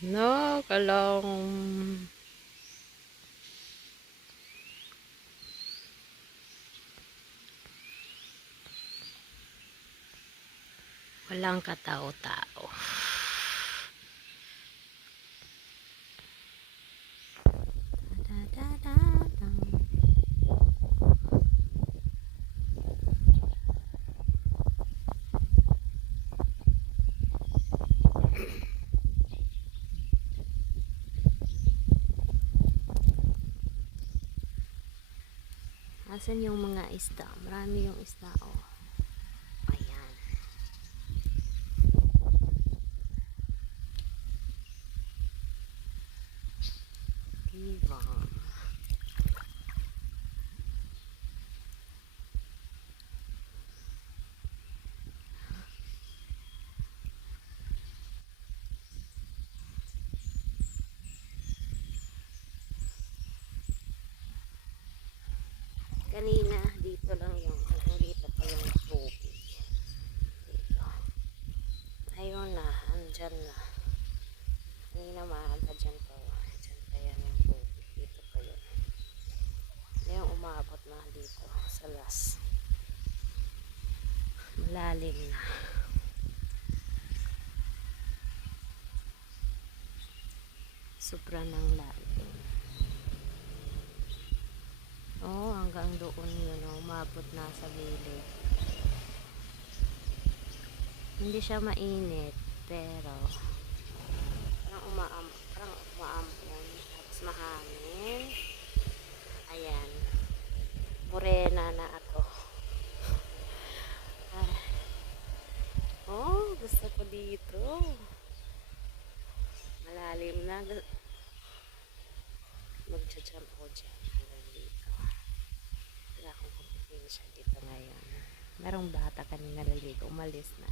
No, kalong. Walang katao-tao. Asan yung mga isda? Marami yung isda, oh. Ayan. Diba? Kanina, dito lang yung, dito pa yung tubig. Dito. Ayun na, andyan na. Kanina maanta dyan pa. Dyan pa yan yung tubig. Dito pa yun. Ngayon umabot na dito sa las. Malalim na. Sobra ng lalim. Oh, hanggang doon yun. Oh, umabot na sa gilid. Hindi siya mainit, pero parang umaambon. Tapos mahangin. Ayan. Morena na ako. Ay. Oh, gusto ko dito. Malalim na. Mag-jump ako dyan. Hanggang dito. Wala akong kompetensya dito ngayon. Merong bata kanina naligo. Umalis na.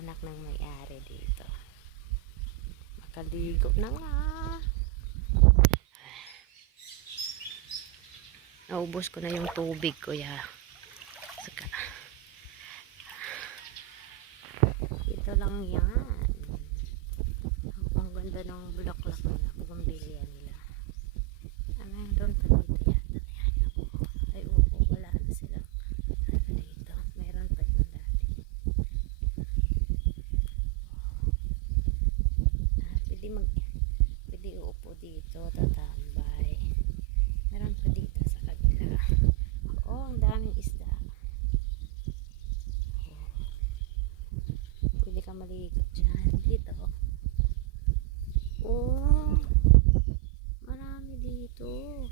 Anak ng may-ari dito. Makaligo na nga. Naubos ko na yung tubig ko, ya. Saka. Dito lang yan. Ang ganda ng bulaklak nila. Bumbilihan nila. Mayroon pa dito yata. Ay, oo, wala na sila. Dito. Mayroon pa yung dati. Pwede uupo dito, tatambay. Meron pa dito sa kabila. Oh, ang daming isda. Pwede ka maligo dyan. Dito. Oh, marami dito.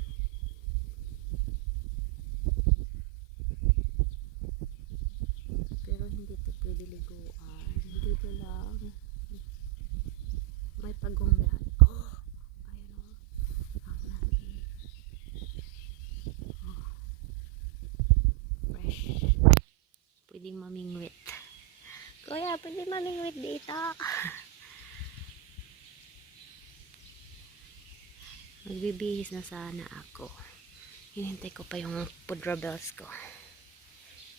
Pero hindi to pwede liguan. Dito lang. May pagong. Oh, ayun o. Ang laki. Oh, fresh. Pwedeng mamingwit. Kuya, pwede mamingwit dito. Magbibihis na sana ako. Hinintay ko pa yung pudra bells ko.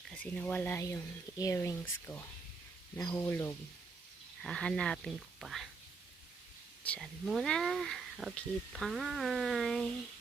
Kasi nawala yung earrings ko. Nahulog. Hahanapin ko pa. Diyan muna. Okay, bye.